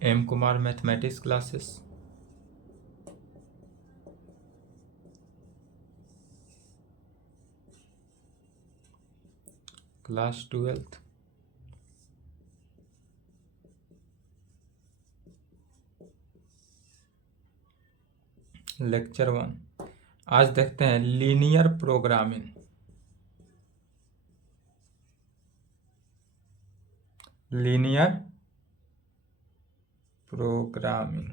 M Kumar mathematics classes. Class 12th। Lecture 1। आज देखते हैं linear programming. Linear programming.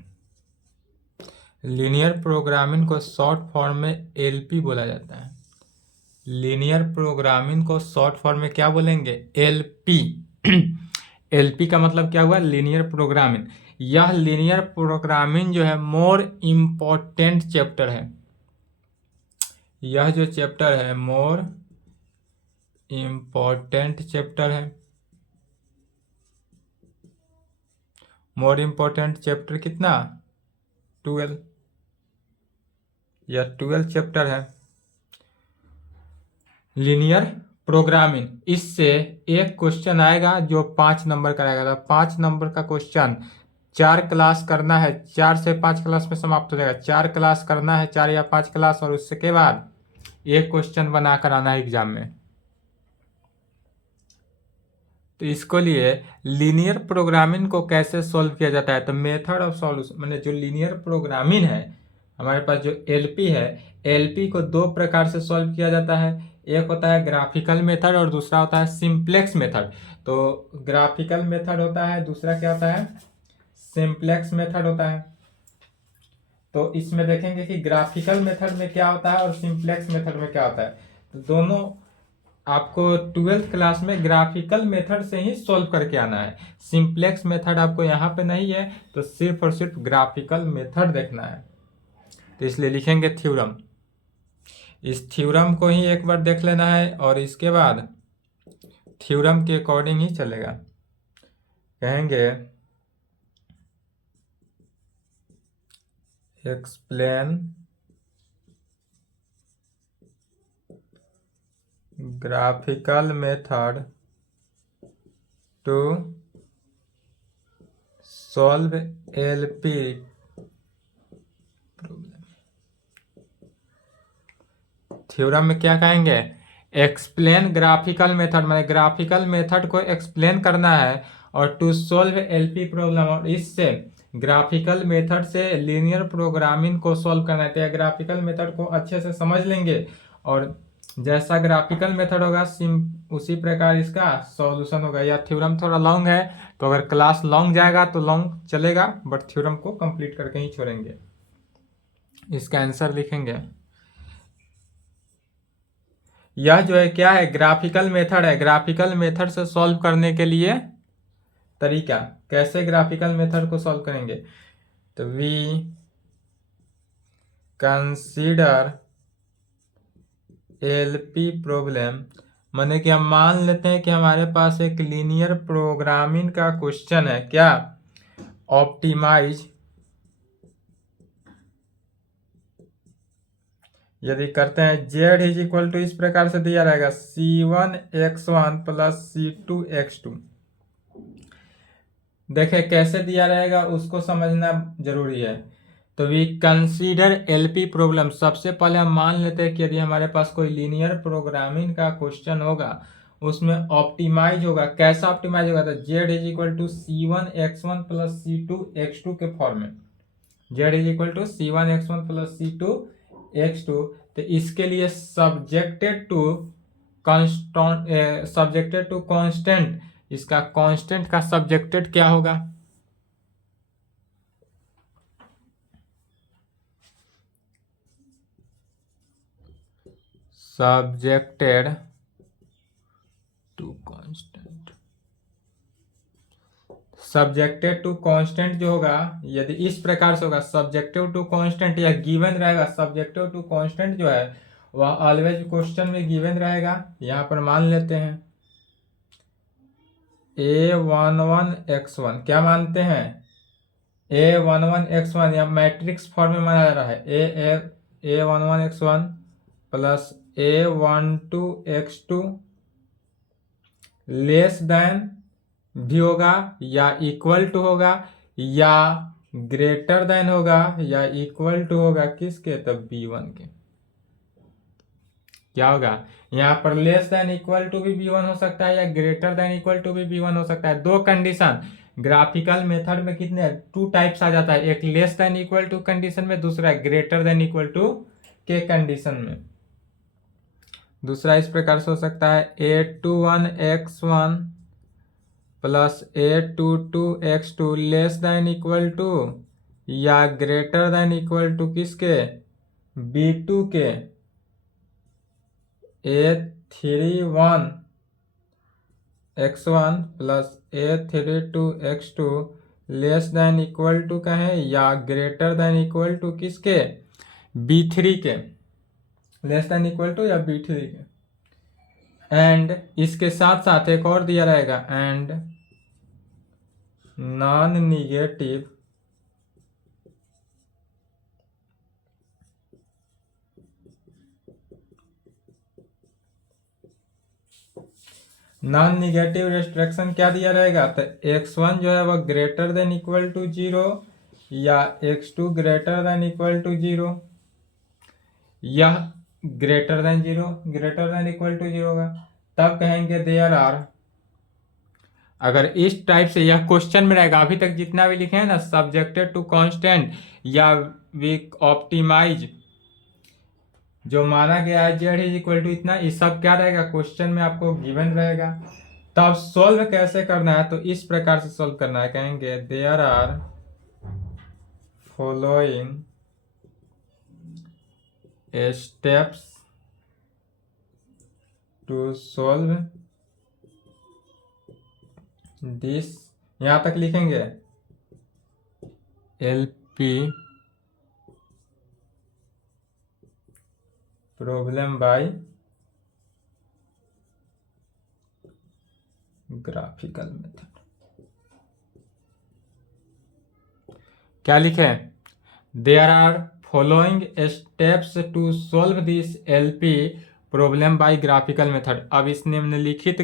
Linear programming को शॉर्ट फॉर्म में एलपी बोला जाता है। लीनियर प्रोग्रामिंग को शॉर्ट फॉर्म में क्या बोलेंगे? एलपी। एलपी का मतलब क्या हुआ? Linear programming. यह लीनियर प्रोग्रामिंग जो है मोर इम्पोर्टेंट चैप्टर है। यह जो चैप्टर है मोर इम्पोर्टेंट चैप्टर है। मोर इम्पोर्टेंट चैप्टर कितना? 12। यह 12 चैप्टर है लीनियर प्रोग्रामिंग। इससे एक क्वेश्चन आएगा जो 5 नंबर का आएगा। 5 नंबर का क्वेश्चन 4 क्लास करना है, 4 से 5 क्लास में समाप्त हो जाएगा। 4 क्लास करना है, 4 या 5 क्लास, और उसके बाद एक क्वेश्चन बना कर आना है एग्जाम में। तो इसको लिए लीनियर प्रोग्रामिंग को कैसे सॉल्व किया जाता है, तो मेथड ऑफ सॉल्यूशन मैंने जो लीनियर प्रोग्रामिंग है हमारे पास जो एलपी है, एलपी को 2 प्रकार से सॉल्व किया जाता है। एक होता है ग्राफिकल मेथड और दूसरा होता है सिंप्लेक्स मेथड। तो ग्राफिकल मेथड होता है, दूसरा क्या होता है? सिंप्लेक्स मेथड होता है। तो इसमें देखेंगे कि ग्राफिकल मेथड में क्या होता है और सिंप्लेक्स मेथड में क्या होता है। तो दोनों आपको 12th क्लास में ग्राफिकल मेथड से ही सॉल्व करके आना है। सिंप्लेक्स मेथड आपको यहाँ पे नहीं है, तो सिर्फ और सिर्फ ग्राफिकल मेथड देखना है। तो इसलिए लिखेंगे थ्योरम। इस थ्योरम को ही एक बार देख लेना है और इसके बाद थ्योरम के अकॉर्डिंग ही चलेगा। कहेंगे explain graphical method to solve LP problem. Theorem में क्या कहेंगे? एक्सप्लेन ग्राफिकल मेथड, मैंने ग्राफिकल मेथड को एक्सप्लेन करना है और टू सॉल्व एलपी प्रॉब्लम, और इससे ग्राफिकल मेथड से लीनियर प्रोग्रामिंग को सॉल्व करना है। तो ग्राफिकल मेथड को अच्छे से समझ लेंगे और जैसा ग्राफिकल मेथड होगा उसी प्रकार इसका सॉल्यूशन होगा। या थ्योरम थोड़ा लॉन्ग है, तो अगर क्लास लॉन्ग जाएगा तो लॉन्ग चलेगा, बट थ्योरम को कंप्लीट करके ही छोड़ेंगे। इसका आंसर लिखेंगे। यह जो है क्या है? ग्राफिकल मेथड है। ग्राफिकल मेथड से सॉल्व करने के लिए तरीका, कैसे ग्राफिकल मेथड को सॉल्व करेंगे? तो वी कंसीडर एलपी प्रॉब्लम, माने कि हम मान लेते हैं कि हमारे पास एक लीनियर प्रोग्रामिंग का क्वेश्चन है। क्या? ऑप्टिमाइज, यदि करते हैं z इज इक्वल टू, इस प्रकार से दिया रहेगा c1x1 प्लस c2x2। देखे कैसे दिया रहेगा उसको समझना जरूरी है। तो वी कंसीडर एलपी प्रॉब्लम, सबसे पहले हम मान लेते हैं कि यदि हमारे पास कोई लीनियर प्रोग्रामिंग का क्वेश्चन होगा उसमें ऑप्टिमाइज होगा। कैसा ऑप्टिमाइज होगा? तो z is equal to c1x1 plus c2x2 के फॉर्म में। z is equal to c1x1 plus c2x2। तो इसके लिए सब्जेक्टेड टू कांस्टेंट, इसका कांस्टेंट का सब्जेक्टेड क्या होगा? Subjected to constant. Subjected to constant जो होगा, यदि इस प्रकार से होगा सब्जेक्टिव टू कांस्टेंट, या गिवन रहेगा सब्जेक्टिव टू कांस्टेंट जो है वह ऑलवेज क्वेश्चन में गिवन रहेगा। यहां पर मान लेते हैं a11x1, क्या मानते हैं? a11x1 या मैट्रिक्स फॉर्म में माना जा रहा है। a11x1 plus a12x2 less than भी होगा या इक्वल टू होगा या ग्रेटर देन होगा या इक्वल टू होगा किसके, तब B1 के। क्या होगा यहाँ पर, लेस देन इक्वल टू भी B1 हो सकता है या ग्रेटर देन इक्वल टू भी B1 हो सकता है। दो कंडीशन ग्राफिकल मेथड में कितने, टू टाइप्स आ जाता है, एक less than equal to condition में, दूसरा ग्रेटर देन इक्वल टू के कंडीशन में। दूसरा इस प्रकार से हो सकता है A21x1 plus A22x2 less than equal to या ग्रेटर देन इक्वल टू किसके, B2 के। A31x1 plus A32x2 less than equal to कहें या ग्रेटर देन इक्वल टू किसके, B3 के। लेस देन इक्वल टू या B3 के। एंड इसके साथ साथ एक और दिया रहेगा, and non negative non negative restriction क्या दिया रहेगा, तो x1 जो है वह ग्रेटर देन इक्वल टू 0 या x2 greater than equal to 0 या greater than 0, greater than equal to 0 होगा। तब कहेंगे देयर आर, अगर इस टाइप से यह क्वेश्चन में रहेगा, अभी तक जितना भी लिखे हैं ना, सब्जेक्टेड टू कांस्टेंट या वी ऑप्टिमाइज, जो माना गया है जेड इज इक्वल टू इतना, ये सब क्या रहेगा क्वेश्चन में आपको गिवन रहेगा। तब सॉल्व कैसे करना है, तो इस प्रकार से सॉल्व करना है। कहेंगे there are following steps to solve this, यहां तक लिखेंगे LP problem by graphical method. क्या लिखे, there are following steps to solve this LP problem by graphical method. अब इस निम्नलिखित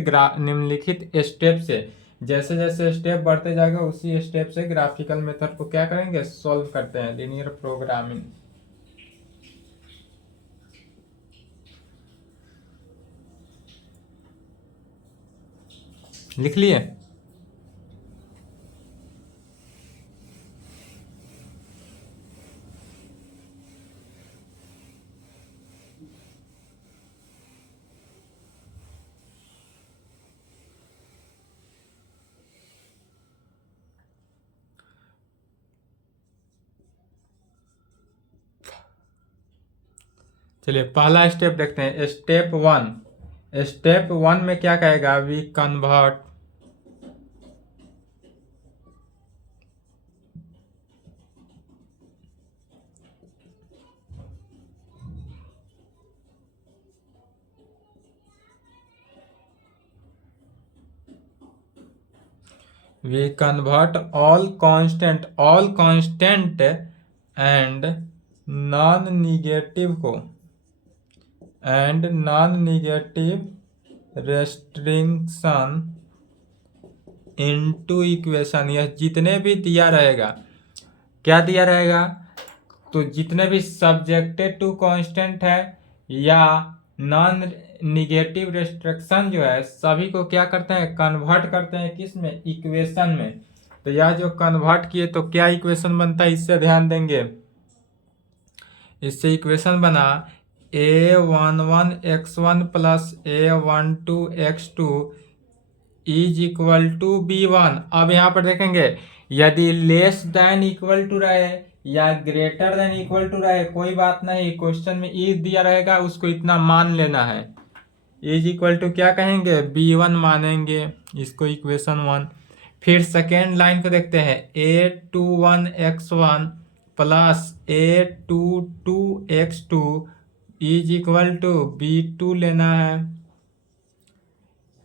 स्टेप से जैसे जैसे स्टेप बढ़ते जाएगा उसी स्टेप से ग्राफिकल मेथड को क्या करेंगे, सॉल्व करते हैं, लीनियर प्रोग्रामिंग। लिख लिए। चलिए पहला स्टेप देखते हैं, स्टेप 1। स्टेप 1 में क्या कहेगा, we convert all constant and non-negative restriction into equation. यह जितने भी दिया रहेगा, क्या दिया रहेगा, तो जितने भी सब्जेक्टेड टू कांस्टेंट है या नॉन निगेटिव रेस्ट्रिक्शन जो है, सभी को क्या करते हैं, कन्वर्ट करते हैं किस में, इक्वेशन में। तो यह जो कन्वर्ट किए तो क्या इक्वेशन बनता है, इससे ध्यान देंगे। इससे इक्वेशन बना A11x1 plus A12x2 is equal to B1। अब यहाँ पर देखेंगे, यदि लेस देन इक्वल टू रहे या ग्रेटर देन इक्वल टू रहे कोई बात नहीं, क्वेश्चन में इज दिया रहेगा, उसको इतना मान लेना है। इज इक्वल टू क्या कहेंगे, B1 मानेंगे, इसको इक्वेशन 1। फिर सेकेंड लाइन को देखते हैं, A21x1 plus A22x2 is equal to B2 लेना है।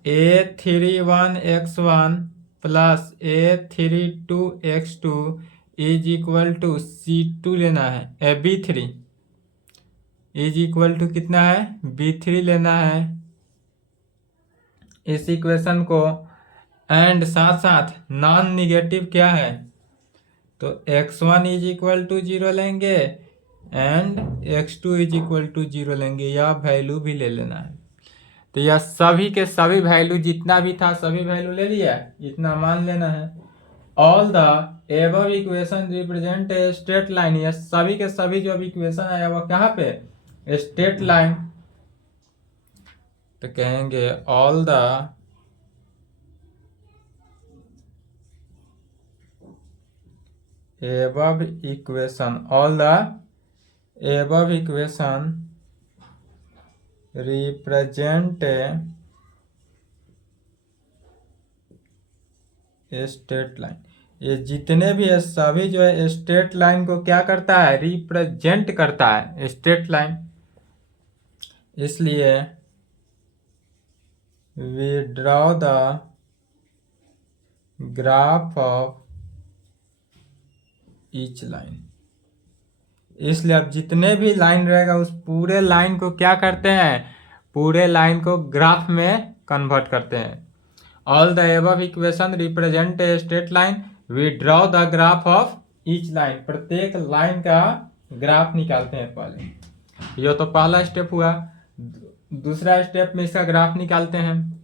A31x1 plus A32x2 is equal to C2 लेना है। B3 इज इक्वल टू कितना है, B3 लेना है। इस इक्वेशन को एंड साथ साथ नॉन निगेटिव क्या है, तो x1 इज इक्वल टू 0 लेंगे and x2 is equal to 0 लेंगे, यह वैल्यू भी ले लेना है। तो यह सभी के सभी वैल्यू जितना भी था सभी वैल्यू ले लिया, इतना मान लेना है। All the above equation represent a straight line, यह सभी के सभी जो इक्वेशन आया वह कहाँ पे, स्ट्रेट लाइन। तो कहेंगे all the above equation, all the above equation represent a straight line, ये जितने भी है सभी जो है स्ट्रेट लाइन को क्या करता है, रिप्रेजेंट करता है, स्ट्रेट लाइन। इसलिए we draw the graph of each line, इसलिए अब जितने भी लाइन रहेगा उस पूरे लाइन को क्या करते हैं, पूरे लाइन को ग्राफ में कन्वर्ट करते हैं। All the above equation represent a straight line, we draw the graph of each line, प्रत्येक लाइन का ग्राफ निकालते हैं पहले। यह तो पहला स्टेप हुआ। दूसरा स्टेप में इसका ग्राफ निकालते हैं।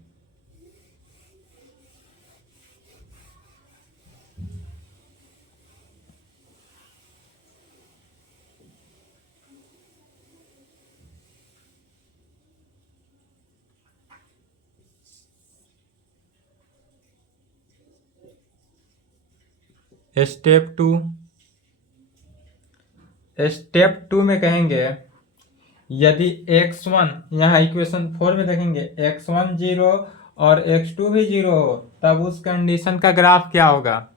स्टेप टू में कहेंगे यदि x1, यहाँ इक्वेशन 4 में देखेंगे x1 0 और x2 भी 0 हो, तब उस कंडीशन का ग्राफ क्या होगा।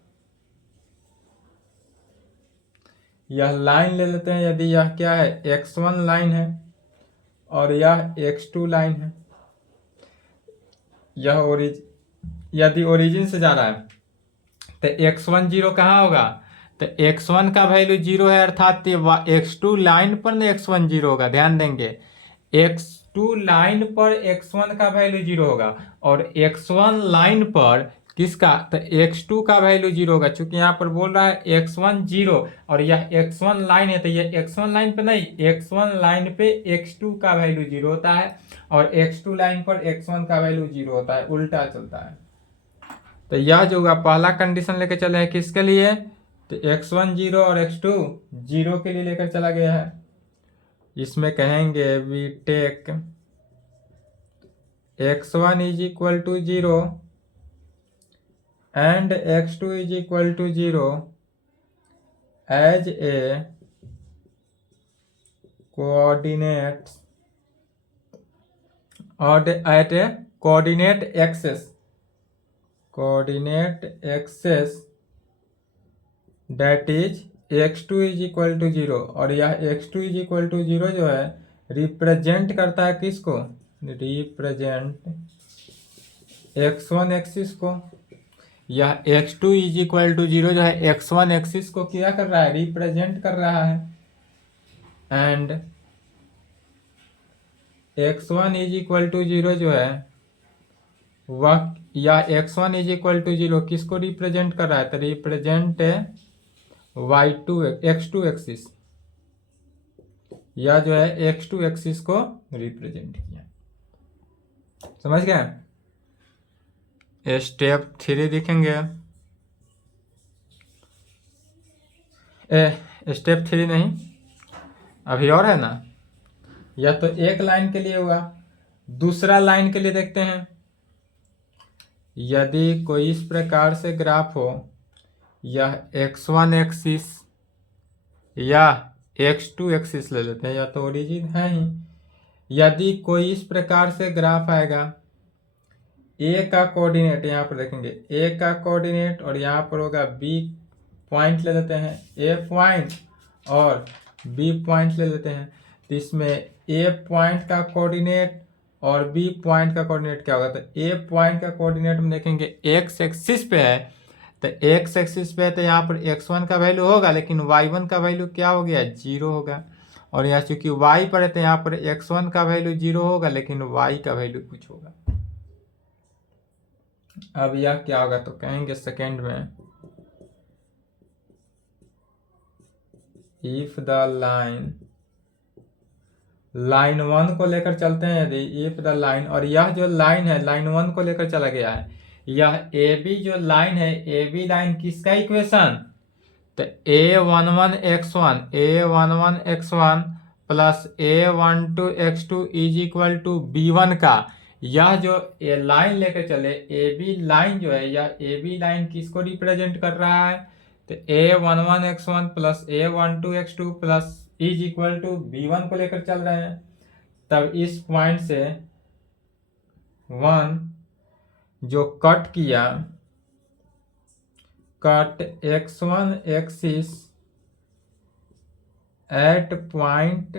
यह लाइन ले लेते हैं, यदि यह क्या है, x1 लाइन है और यह x2 लाइन है, यह यदि ओरिजिन से जा रहा है तो x1 0 कहाँ होगा, तो x1 का वैल्यू 0 है, अर्थात x2 लाइन पर ना x1 0 होगा। ध्यान देंगे x2 लाइन पर x1 का वैल्यू 0 होगा और x1 लाइन पर किसका, तो x2 का वैल्यू 0 होगा। चूंकि यहाँ पर बोल रहा है x1 0 और यह x1 लाइन है, तो यह x1 लाइन पे नहीं, x1 लाइन पे x2 का वैल्यू 0 होता है और x2 लाइन पर x1 का वैल्यू 0 होता है, उल्टा चलता है। तो यह जो होगा पहला कंडीशन लेकर चले हैं किसके लिए, तो x1 0 और x2 0 के लिए लेकर चला गया है। इसमें कहेंगे we take x1 is equal to 0 and x2 is equal to 0 as a coordinate और at a coordinate axes that is x2 is equal to 0, और यह x2 इज इक्वल टू 0 जो है रिप्रेजेंट करता है किसको, रिप्रेजेंट x1 एक्सिस को। यह x2 इज इक्वल टू 0 जो है x1 एक्सिस को क्या कर रहा है, रिप्रेजेंट कर रहा है। And x1 is equal to 0 जो है वह, या x1 इज इक्वल टू 0 किसको रिप्रेजेंट कर रहा है, तो रिप्रेजेंट x2 एक्सिस, या जो है x2 एक्सिस को रिप्रेजेंट किया। समझ गए। स्टेप 3 देखेंगे। स्टेप 3 नहीं, अभी और है ना, यह तो एक लाइन के लिए हुआ। दूसरा लाइन के लिए देखते हैं। यदि कोई इस प्रकार से ग्राफ हो, यह x1 एक्सिस या x2 एक्सिस ले लेते हैं, या तो ओरिजिन है ही। यदि कोई इस प्रकार से ग्राफ आएगा, a का कोऑर्डिनेट यहाँ पर देखेंगे, a का कोऑर्डिनेट और यहाँ पर होगा b पॉइंट ले लेते हैं, a पॉइंट और b पॉइंट ले लेते हैं। तो इसमें a पॉइंट का कोऑर्डिनेट और b पॉइंट का कोऑर्डिनेट क्या होगा, तो a पॉइंट का कोऑर्डिनेट में देखेंगे x एक्सिस पे है, तो x एक्सिस पे है तो यहाँ पर x1 का वैल्यू होगा, लेकिन y1 का वैल्यू क्या हो गया, 0 होगा। और यहाँ चूंकि y पर है तो यहाँ पर x1 का वैल्यू 0 होगा, लेकिन y का वैल्यू कुछ होगा। अब यह क्या होगा, तो कहेंगे सेकेंड में इफ द लाइन 1 को लेकर चलते हैं, यदि इफ द लाइन, और यह जो लाइन है लाइन 1 को लेकर चला गया है, यह ए बी जो लाइन है, ए बी लाइन किसका इक्वेशन, तो a11x1 plus a12x2 is equal to b1 का, यह जो ए लाइन लेकर चले ए बी लाइन जो है, यह ए बी लाइन किसको रिप्रेजेंट कर रहा है, तो a11x1 plus a12x2 plus is equal to b1 को लेकर चल रहे हैं। तब इस पॉइंट से 1 जो कट किया, cut x1 axis at point,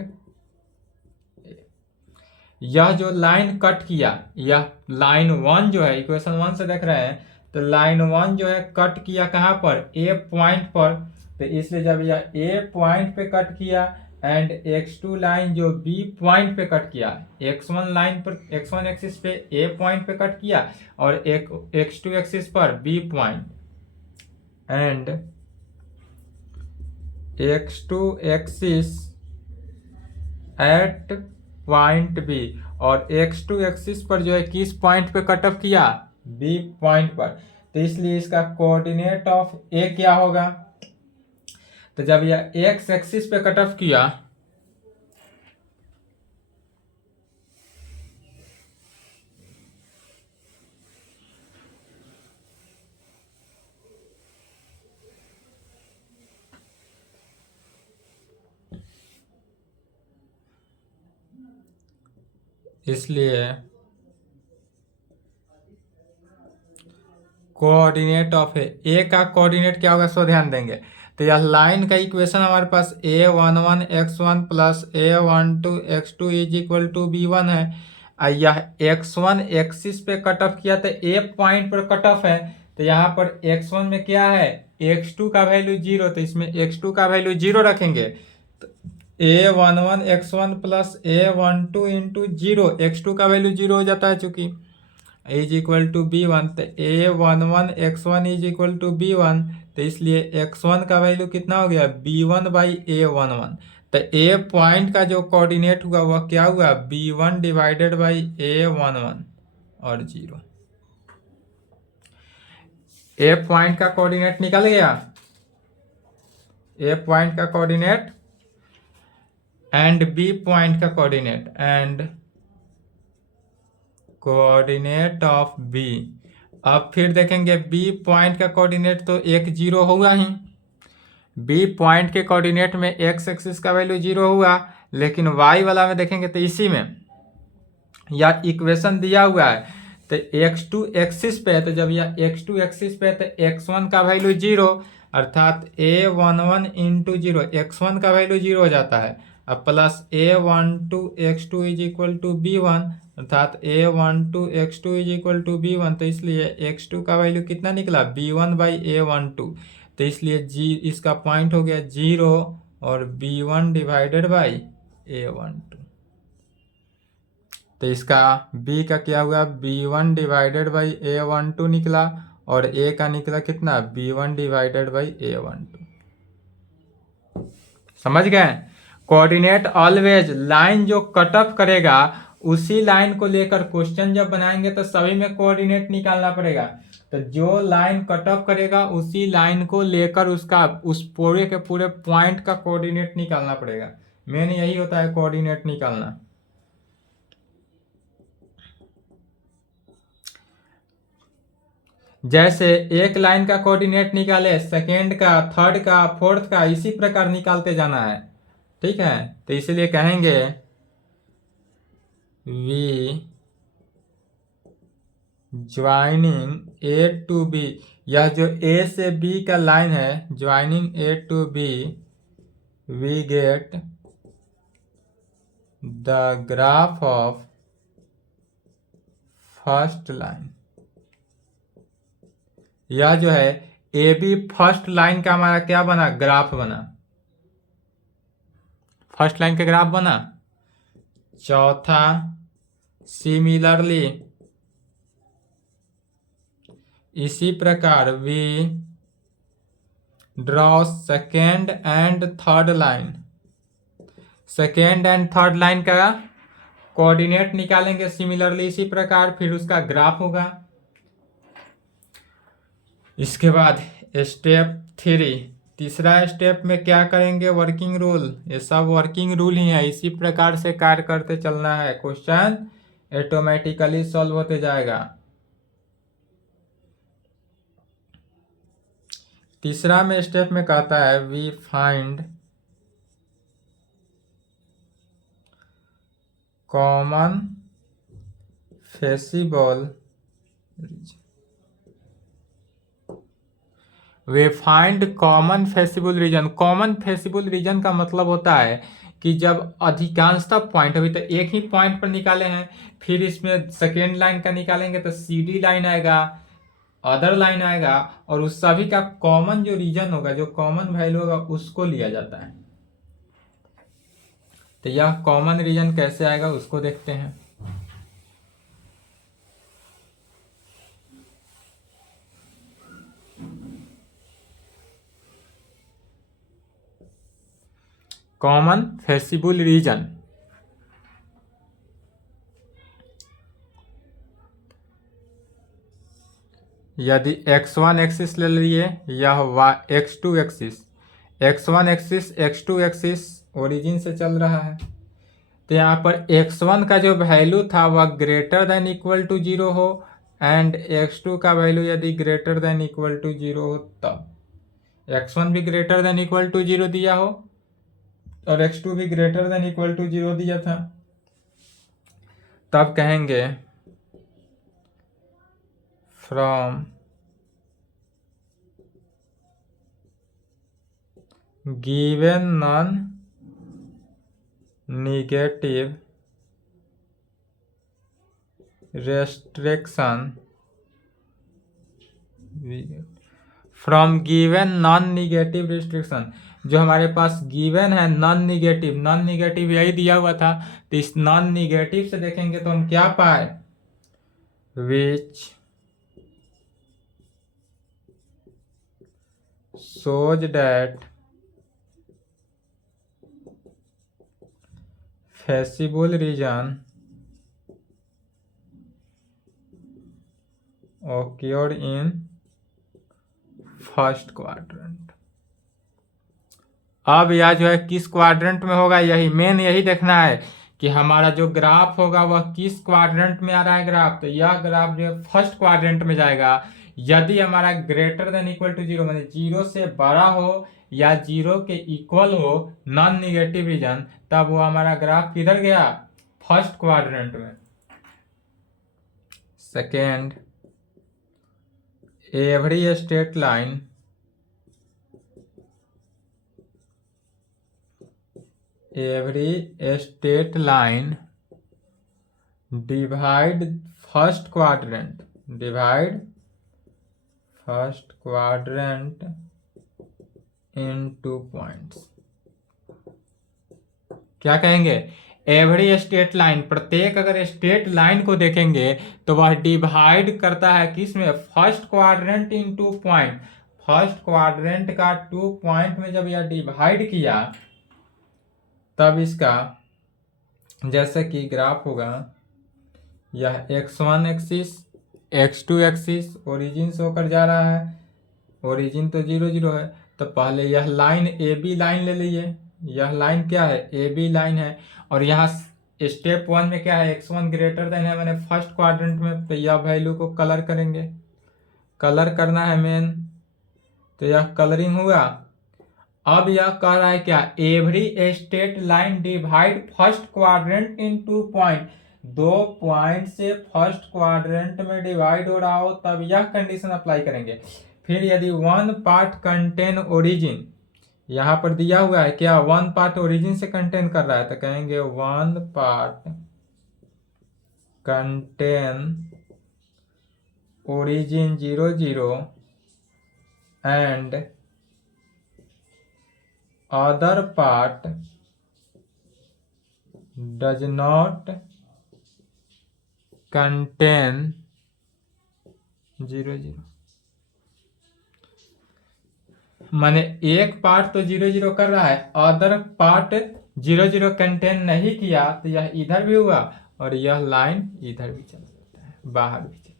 यह जो लाइन कट किया, यह लाइन 1 जो है, इक्वेशन 1 से देख रहे हैं, तो लाइन 1 जो है कट किया कहाँ पर, ए पॉइंट पर, तो इसलिए जब यह ए पॉइंट पे कट किया एंड x2 लाइन जो b पॉइंट पे कट किया, x1 लाइन पर, x1 एक्सिस पे a पॉइंट पे कट किया और x2 एक्सिस पर b point, and x2 axis at point b, और x2 एक्सिस पर जो है किस पॉइंट पे कट ऑफ किया, b पॉइंट पर, तो इसलिए इसका कोऑर्डिनेट ऑफ a क्या होगा, तो जब यह x एक्सिस पे कट ऑफ किया, इसलिए कोऑर्डिनेट ऑफ ए का कोऑर्डिनेट क्या होगा, सो ध्यान देंगे। तो यह लाइन का इक्वेशन हमारे पास a11x1 plus a12x2 is equal to b1 है, और यह x1 एक्सिस पे कट ऑफ किया तो a पॉइंट पर कट ऑफ है, तो यहाँ पर x1 में क्या है, x2 का वैल्यू 0, तो इसमें x2 का वैल्यू 0 रखेंगे, तो a11x1 plus a12 into 0, x2 का वैल्यू 0 हो जाता है चूंकि, इज इक्वल टू b1, तो a11x1 is equal to b1, तो इसलिए x1 का वैल्यू कितना हो गया, b1 बाई a11, तो a पॉइंट का जो कोऑर्डिनेट हुआ वह क्या हुआ, b1 डिवाइडेड बाई a11 और 0, a पॉइंट का कोऑर्डिनेट निकल गया, a पॉइंट का कोऑर्डिनेट एंड b पॉइंट का coordinate, and coordinate of b। अब फिर देखेंगे b पॉइंट का कोऑर्डिनेट तो एक 0 होगा ही, b पॉइंट के कोऑर्डिनेट में x एक्सिस का वैल्यू 0 हुआ, लेकिन y वाला में देखेंगे तो इसी में यह इक्वेशन दिया हुआ है, तो x2 एक्सिस पे है, तो जब यह x2 एक्सिस पे है तो x1 का वैल्यू 0, अर्थात a11 इंटू 0, x1 का वैल्यू 0 हो जाता है, अब plus a12x2 is equal to b1, अर्थात a12x2 is equal to b1, तो इसलिए x2 का वैल्यू कितना निकला, b1 बाई a12, तो इसलिए जी इसका पॉइंट हो गया 0 और b1 डिवाइडेड बाई a12, तो इसका b का क्या हुआ, b1 डिवाइडेड बाई a12 निकला, और a का निकला कितना, b1 डिवाइडेड बाई a12। समझ गए, कोऑर्डिनेट ऑलवेज, लाइन जो कट ऑफ करेगा उसी लाइन को लेकर क्वेश्चन जब बनाएंगे तो सभी में कोऑर्डिनेट निकालना पड़ेगा, तो जो लाइन कट ऑफ करेगा उसी लाइन को लेकर उसका उस पूरे के पूरे पॉइंट का कोऑर्डिनेट निकालना पड़ेगा, मेन यही होता है कोऑर्डिनेट निकालना। जैसे एक लाइन का कोऑर्डिनेट निकाले, सेकेंड का, थर्ड का, फोर्थ का, इसी प्रकार निकालते जाना है, ठीक है, तो इसलिए कहेंगे we joining A to B, यह जो ए से बी का लाइन है, joining A to B, we get the graph of first line, यह जो है ए बी फर्स्ट लाइन का हमारा क्या बना, ग्राफ बना, फर्स्ट लाइन का ग्राफ बना। चौथा, सिमिलरली इसी प्रकार we draw second and third line. Second and third line का कोऑर्डिनेट निकालेंगे सिमिलरली इसी प्रकार, फिर उसका ग्राफ होगा। इसके बाद स्टेप 3, तीसरा स्टेप में क्या करेंगे, वर्किंग रूल। ये सब वर्किंग रूल ही है, इसी प्रकार से कार्य करते चलना है, क्वेश्चन ऑटोमेटिकली सॉल्व होते जाएगा। तीसरा में स्टेप में कहता है we find common feasible we find common feasible region. Common feasible region का मतलब होता है कि जब अधिकांशतः पॉइंट, अभी तो एक ही पॉइंट पर निकाले हैं, फिर इसमें सेकेंड लाइन का निकालेंगे तो CD लाइन आएगा, अदर लाइन आएगा, और उस सभी का कॉमन जो रीजन होगा, जो कॉमन वैल्यू होगा, उसको लिया जाता है। तो यह कॉमन रीजन कैसे आएगा उसको देखते हैं। कॉमन फेसिबल रीजन, यदि x1 एक्सिस ले लिए, यह x2 axis, x1 axis x2 axis origin से चल रहा है, तो यहाँ पर x1 का जो वैल्यू था वह ग्रेटर देन इक्वल टू 0 हो, एंड x2 का वैल्यू यदि ग्रेटर देन इक्वल टू 0 हो, तब x1 भी ग्रेटर देन इक्वल टू 0 दिया हो और x2 भी ग्रेटर देन इक्वल टू 0 दिया था, तब कहेंगे from given non negative restriction, from given non negative restriction, जो हमारे पास गिवन है नॉन नेगेटिव, नॉन नेगेटिव यही दिया हुआ था, तो इस नॉन नेगेटिव से देखेंगे तो हम क्या पाए, विच shows that feasible region occurred in first quadrant. अब यह जो है किस क्वाड्रेंट में होगा, यही मेन, यही देखना है कि हमारा जो ग्राफ होगा वह किस क्वाड्रेंट में आ रहा है ग्राफ। तो यह ग्राफ जो है फर्स्ट क्वाड्रेंट में जाएगा। यदि हमारा ग्रेटर देन इक्वल टू 0 माने 0 से बड़ा हो या 0 के इक्वल हो नॉन निगेटिव रीजन, तब वो हमारा ग्राफ किधर गया, फर्स्ट क्वाड्रेंट में। Second, every straight line divide first quadrant into points। क्या कहेंगे, एवरी स्टेट लाइन, प्रत्येक अगर स्टेट लाइन को देखेंगे तो वह डिवाइड करता है किस में, first quadrant into point. First quadrant का 2 पॉइंट में जब यह डिवाइड किया तब इसका जैसे कि ग्राफ होगा, यह x1 axis x2 axis origin से होकर जा रहा है, ओरिजिन तो 0 0 है, तो पहले यह लाइन AB लाइन ले लीजिए, यह लाइन क्या है, AB लाइन है, और यहाँ स्टेप 1 में क्या है, x1 ग्रेटर देन है, मैंने फर्स्ट क्वाड्रेंट में, तो यह वैल्यू को कलर करेंगे, कलर करना है मेन, तो यह कलरिंग हुआ। अब यह कह रहा है क्या, every straight line divide first quadrant in 2 point, 2 point से फर्स्ट क्वाड्रेंट में डिवाइड हो रहा हो तब यह कंडीशन अप्लाई करेंगे। फिर यदि 1 पार्ट कंटेन ओरिजिन, यहां पर दिया हुआ है क्या, 1 पार्ट ओरिजिन से कंटेन कर रहा है, तो कहेंगे 1 part contain origin 0 0 and other part does not contain 0 0। माने एक पार्ट तो 0 0 कर रहा है, अदर पार्ट 0 0 कंटेन नहीं किया, तो यह इधर भी हुआ और यह लाइन इधर भी चल सकता है, बाहर भी चल,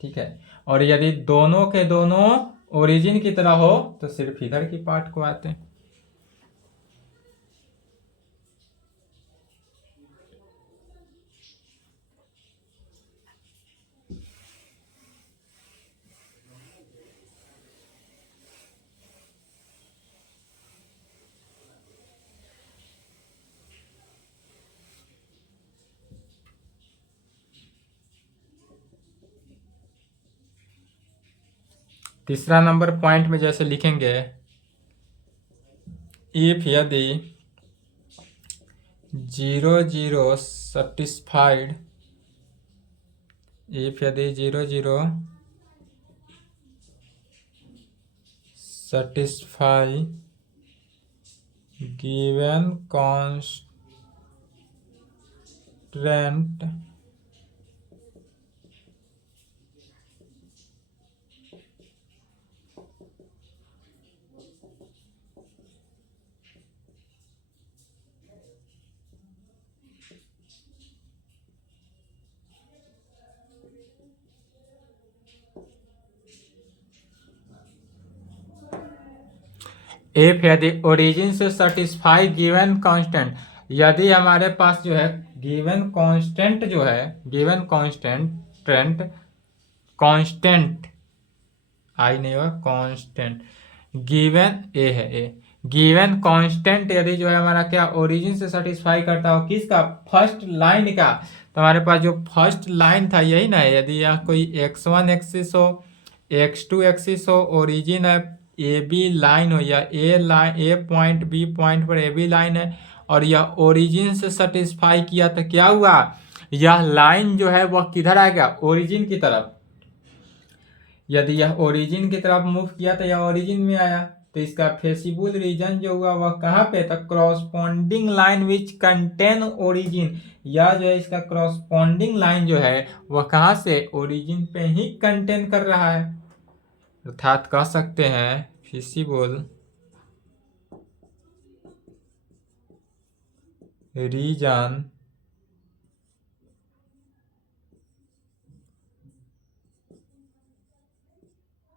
ठीक है। और यदि दोनों के दोनों ओरिजिन की तरह हो तो सिर्फ इधर की पार्ट को आते हैं। तीसरा नंबर पॉइंट में जैसे लिखेंगे, इफ यदि 0 0 सेटिस्फाइड, इफ यदि 0 0 सेटिस्फाई गिवन कांस्टेंट इफ यदि ओरिजिन से सेटिस्फाई गिवन कांस्टेंट, यदि हमारे पास जो है गिवन कांस्टेंट जो है, गिवन कांस्टेंट कांस्टेंट आई नहीं होगा, कांस्टेंट गिवन ए है, ए गिवन कांस्टेंट यदि जो है हमारा क्या ओरिजिन से सेटिस्फाई करता हो, किसका, फर्स्ट लाइन का, तो हमारे पास जो फर्स्ट लाइन था यही ना है। यदि यह कोई x1 एक्सिस हो, x2 एक्सिस हो, ओरिजिन है ए बी लाइन हो, या ए लाइन, ए पॉइंट बी पॉइंट पर ए बी लाइन है और यह ओरिजिन से सेटिस्फाई किया, तो क्या हुआ, यह लाइन जो है वह किधर आएगा, ओरिजिन की तरफ। यदि यह ओरिजिन की तरफ मूव किया तो यह ओरिजिन में आया, तो इसका फेसिबल रीजन जो हुआ वह कहाँ पे था, corresponding line which contain origin. यह जो है इसका क्रॉसपॉन्डिंग लाइन जो है वह कहाँ से, ओरिजिन पे ही कंटेन कर रहा है। अर्थात कह सकते हैं feasible region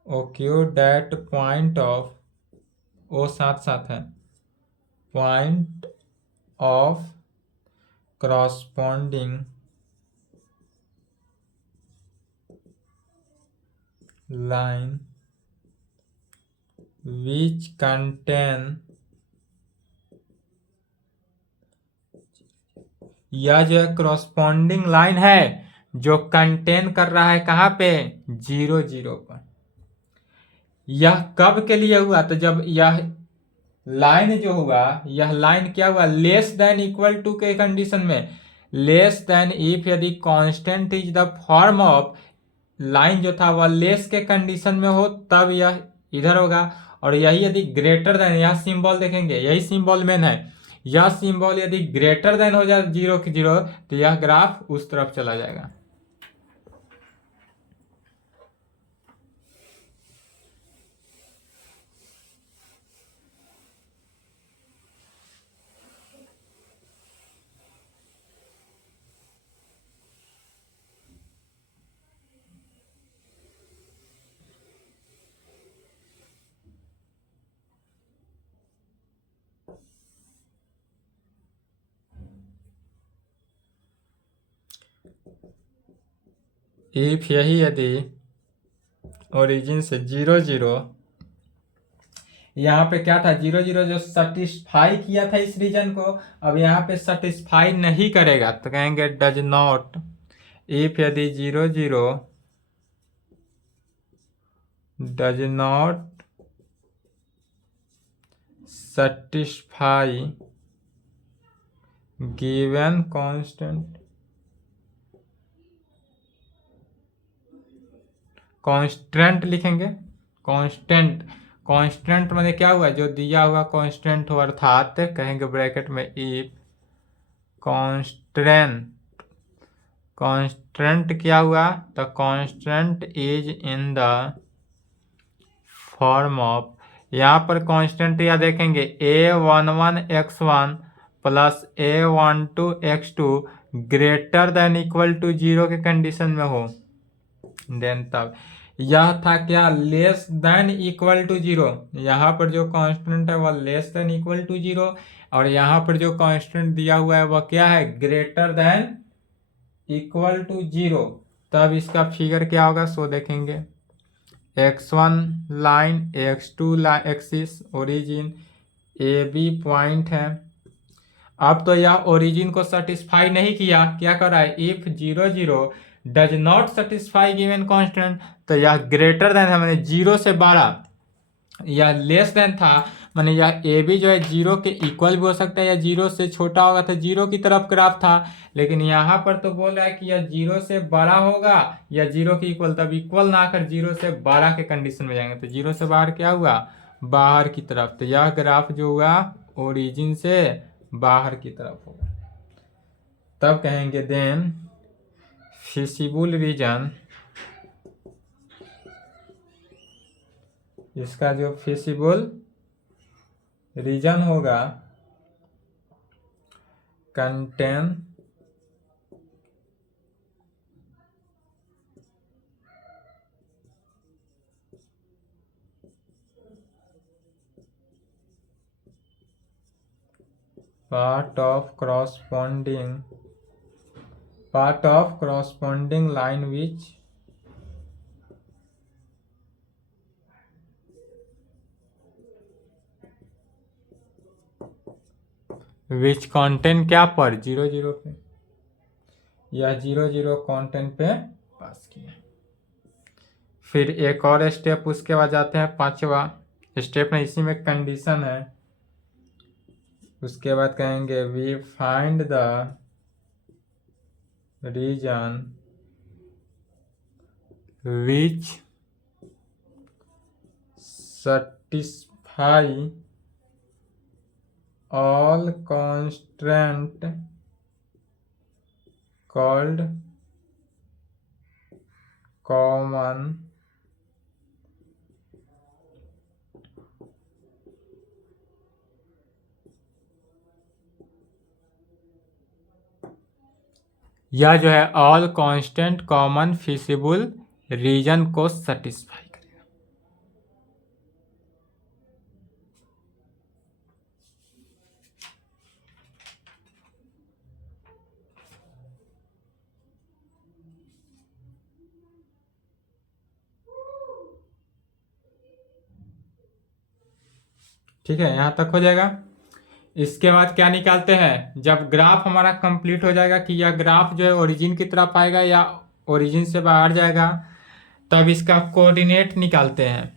occurred at point of, वो साथ साथ है, point of corresponding line which contain, यह जो है corresponding लाइन है जो कंटेन कर रहा है कहाँ पे, 0 0 पर। यह कब के लिए हुआ, तो जब यह लाइन जो हुआ, यह लाइन क्या हुआ, लेस देन इक्वल टू के कंडीशन में, लेस देन इफ यदि constant is the form of, line जो था वह लेस के कंडीशन में हो तब यह इधर होगा, और यही यदि ग्रेटर देन, यह सिंबल देखेंगे, यही सिंबल मेन है, यह सिंबल यदि ग्रेटर देन हो जाए 0 की 0, तो यह ग्राफ उस तरफ चला जाएगा। इफ यही यदि ओरिजिन से 0 0, यहाँ पे क्या था, 0 0 जो सेटिस्फाई किया था इस रीजन को, अब यहाँ पे सेटिस्फाई नहीं करेगा तो कहेंगे डज नॉट। इफ यदि 0 0 does not satisfy given constant, constant लिखेंगे, कांस्टेंट, कांस्टेंट मतलब क्या हुआ, जो दिया हुआ कांस्टेंट हो, अर्थात कहेंगे ब्रैकेट में इफ कांस्टेंट, कांस्टेंट क्या हुआ, तो constant is in the form of, यहाँ पर कांस्टेंट या देखेंगे a11x1 plus a12x2 greater than equal to 0 के कंडीशन में हो, देन तब यह था क्या, लेस देन इक्वल टू 0। यहाँ पर जो कांस्टेंट है वह लेस देन इक्वल टू 0 और यहाँ पर जो कांस्टेंट दिया हुआ है वह क्या है, ग्रेटर देन इक्वल टू 0। तब इसका फिगर क्या होगा सो देखेंगे, x1 line, x2 line axis, origin, A B point है। अब तो यह ओरिजिन को सेटिस्फाई नहीं किया, क्या कर रहा है, if 0 0 does not satisfy given constant, तो यह ग्रेटर देन है मैंने 0 से 12, यह लेस देन था मैंने यह ए बी जो है 0 के इक्वल भी हो सकता है या 0 से छोटा होगा, तो 0 की तरफ ग्राफ था। लेकिन यहाँ पर तो बोल रहा है कि यह 0 से बड़ा होगा या 0 के इक्वल, तब इक्वल ना कर 0 से 12 के कंडीशन में जाएंगे, तो 0 से बाहर क्या हुआ, बाहर की तरफ। तो यह ग्राफ जो हुआ ओरिजिन से बाहर की तरफ होगा। तब कहेंगे देन फिजिबल रीजन, इसका जो फिजिबल रीजन होगा contain part of corresponding line which content क्या पर 0 0 पे, या 0 0 कंटेंट पे पास किया। फिर एक और स्टेप उसके बाद जाते हैं, पांचवा स्टेप में इसी में कंडीशन है। उसके बाद कहेंगे we find the region which satisfy all constraint called common यह जो है all constant common feasible region को सेटिस्फाई करेगा। ठीक है, यहां तक हो जाएगा। इसके बाद क्या निकालते हैं, जब ग्राफ हमारा कंप्लीट हो जाएगा कि यह ग्राफ जो है ओरिजिन की तरफ आएगा या ओरिजिन से बाहर जाएगा, तब इसका कोऑर्डिनेट निकालते हैं।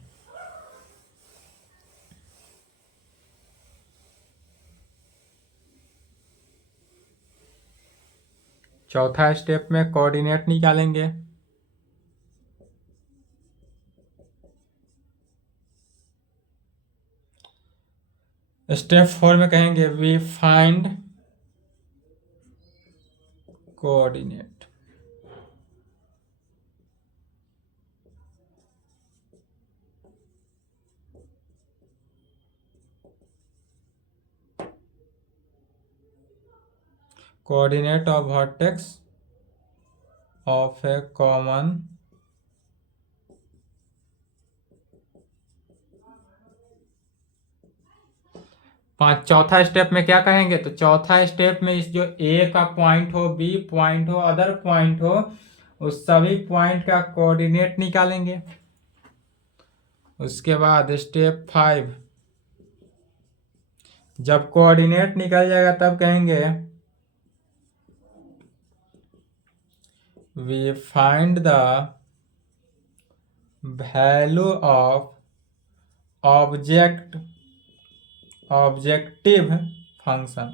चौथा स्टेप में कोऑर्डिनेट निकालेंगे। स्टेप 4 में कहेंगे we find coordinate. Coordinate of vertex of A common चौथा स्टेप में क्या कहेंगे, तो चौथा स्टेप में इस जो ए का पॉइंट हो, बी पॉइंट हो, अदर पॉइंट हो, उस सभी पॉइंट का कोऑर्डिनेट निकालेंगे। उसके बाद स्टेप 5, जब कोऑर्डिनेट निकल जाएगा तब कहेंगे we find the value of objective function.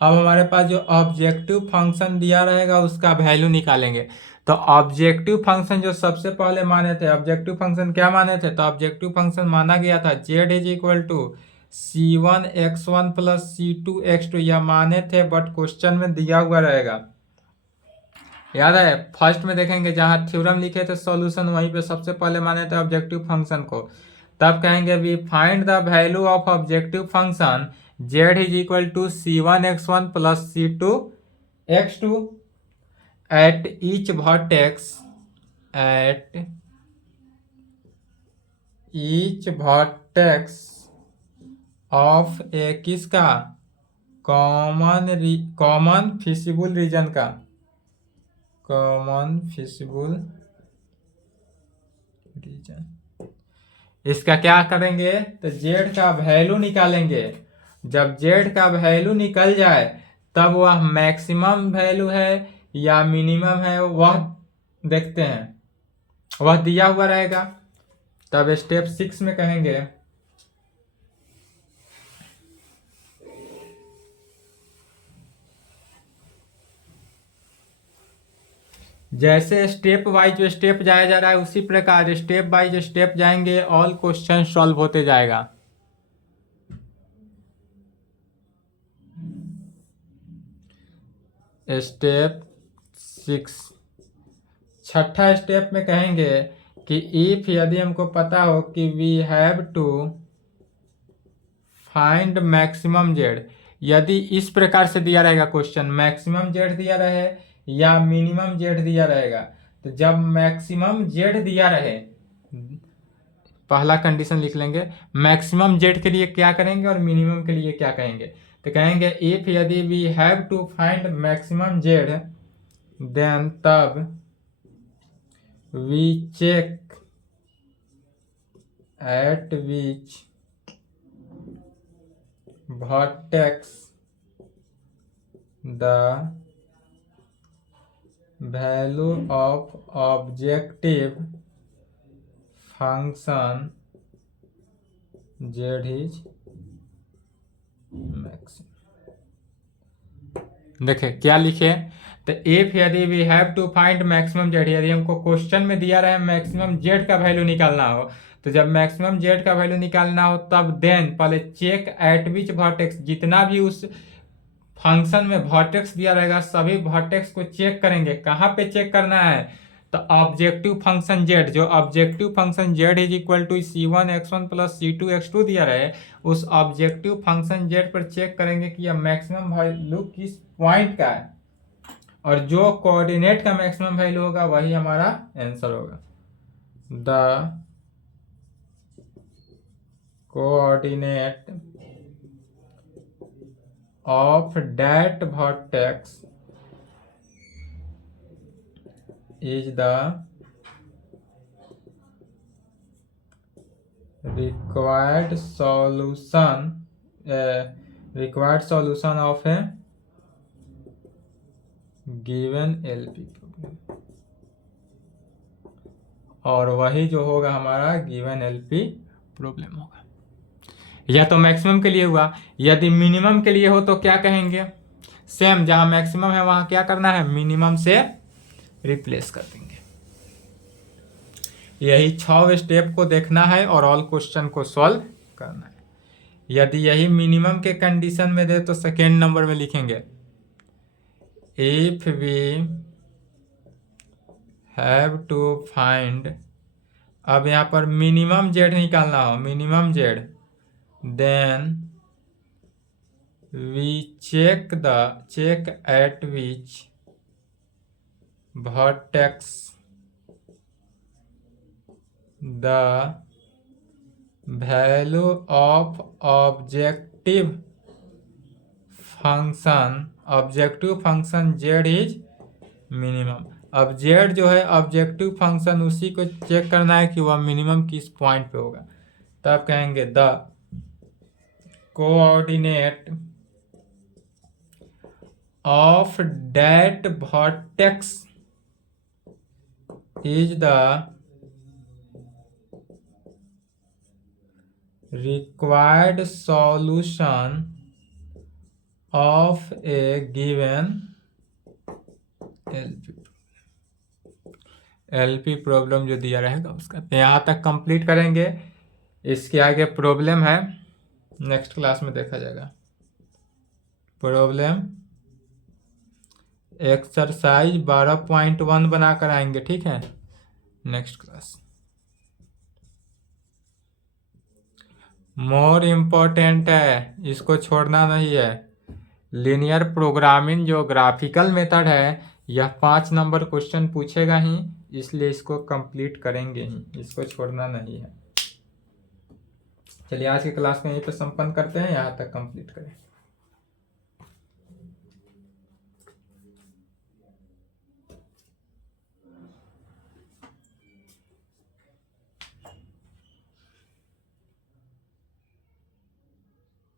अब हमारे पास जो ऑब्जेक्टिव फंक्शन दिया रहेगा उसका वैल्यू निकालेंगे। तो ऑब्जेक्टिव फंक्शन जो सबसे पहले माने थे, ऑब्जेक्टिव फंक्शन क्या माने थे, तो ऑब्जेक्टिव फंक्शन माना गया था z is equal to c1x1 plus c2x2, यह माने थे, बट क्वेश्चन में दिया हुआ रहेगा। याद है फर्स्ट में देखेंगे जहां थ्योरम लिखे थे सॉल्यूशन, वहीं पे सबसे पहले माने थे ऑब्जेक्टिव फंक्शन को। तब कहेंगे we find the value of objective function z is equal to c1x1 plus c2x2 at each vertex of a किसका कॉमन फिजिबल रीजन का कॉमन फिजिबल रीजन। इसका क्या करेंगे तो z का वैल्यू निकालेंगे। जब z का वैल्यू निकल जाए तब वह मैक्सिमम वैल्यू है या मिनिमम है वह देखते हैं, वह दिया हुआ रहेगा। तब स्टेप 6 में कहेंगे जैसे स्टेप वाइज जो स्टेप जाया जा रहा है उसी प्रकार स्टेप बाय स्टेप जाएंगे, ऑल क्वेश्चन सॉल्व होते जाएगा। स्टेप 6 छठा स्टेप में कहेंगे कि इफ यदि हमको पता हो कि we have to find maximum Z, यदि इस प्रकार से दिया रहेगा क्वेश्चन, मैक्सिमम जेड दिया रहे या मिनिमम जेड दिया रहेगा, तो जब मैक्सिमम जेड दिया रहे पहला कंडीशन लिख लेंगे, मैक्सिमम जेड के लिए क्या करेंगे और मिनिमम के लिए क्या कहेंगे। तो कहेंगे इफ यदि we have to find maximum Z then तब we check at which vertex the value of objective function Z is maximum. देखे क्या लिखे, तो इफ यदि we have to find maximum Z, यदि हमको क्वेश्चन में दिया रहे मैक्सिमम जेड का वैल्यू निकालना हो, तो जब मैक्सिमम जेड का वैल्यू निकालना हो तब देन पहले चेक एट विच वर्टेक्स, जितना भी उस फंक्शन में वर्टेक्स दिया रहेगा सभी वर्टेक्स को चेक करेंगे। कहाँ पे चेक करना है तो ऑब्जेक्टिव फंक्शन जेड, जो objective function Z is equal to c1x1 plus c2x2 दिया रहे, उस ऑब्जेक्टिव फंक्शन जेड पर चेक करेंगे कि यह मैक्सिमम वैल्यू किस पॉइंट का है, और जो कोऑर्डिनेट का मैक्सिमम वैल्यू होगा वही हमारा आंसर होगा। The coordinate of that vertex is the required solution of a given LP problem, और वही जो होगा हमारा गिवन LP प्रॉब्लम होगा। या तो मैक्सिमम के लिए हुआ, यदि मिनिमम के लिए हो तो क्या कहेंगे, सेम जहां मैक्सिमम है वहां क्या करना है, मिनिमम से रिप्लेस कर देंगे। यही 6 स्टेप को देखना है और ऑल क्वेश्चन को सॉल्व करना है। यदि यही मिनिमम के कंडीशन में दे तो सेकेंड नंबर में लिखेंगे if we have to find, अब यहाँ पर मिनिमम जेड निकालना हो, minimum Z, then we check at which vertex the value of objective function z is minimum। अब z जो है ऑब्जेक्टिव फंक्शन उसी को चेक करना है कि वह मिनिमम किस पॉइंट पे होगा। तब कहेंगे the coordinate of that vertex is the required solution of a given LP problem जो दिया रहेगा उसका। यहाँ तक कंप्लीट करेंगे, इसके आगे प्रॉब्लम है नेक्स्ट क्लास में देखा जाएगा। प्रॉब्लम एक्सरसाइज 12.1 बनाकर आएंगे, ठीक है, नेक्स्ट क्लास। मोर इम्पोर्टेंट है, इसको छोड़ना नहीं है। लीनियर प्रोग्रामिंग जो ग्राफिकल मेथड है, यह 5 नंबर क्वेश्चन पूछेगा ही, इसलिए इसको कंप्लीट करेंगे ही, इसको छोड़ना नहीं है। चलिए आज की क्लास में यहीं पर संपन्न करते हैं, यहाँ तक कंप्लीट करें।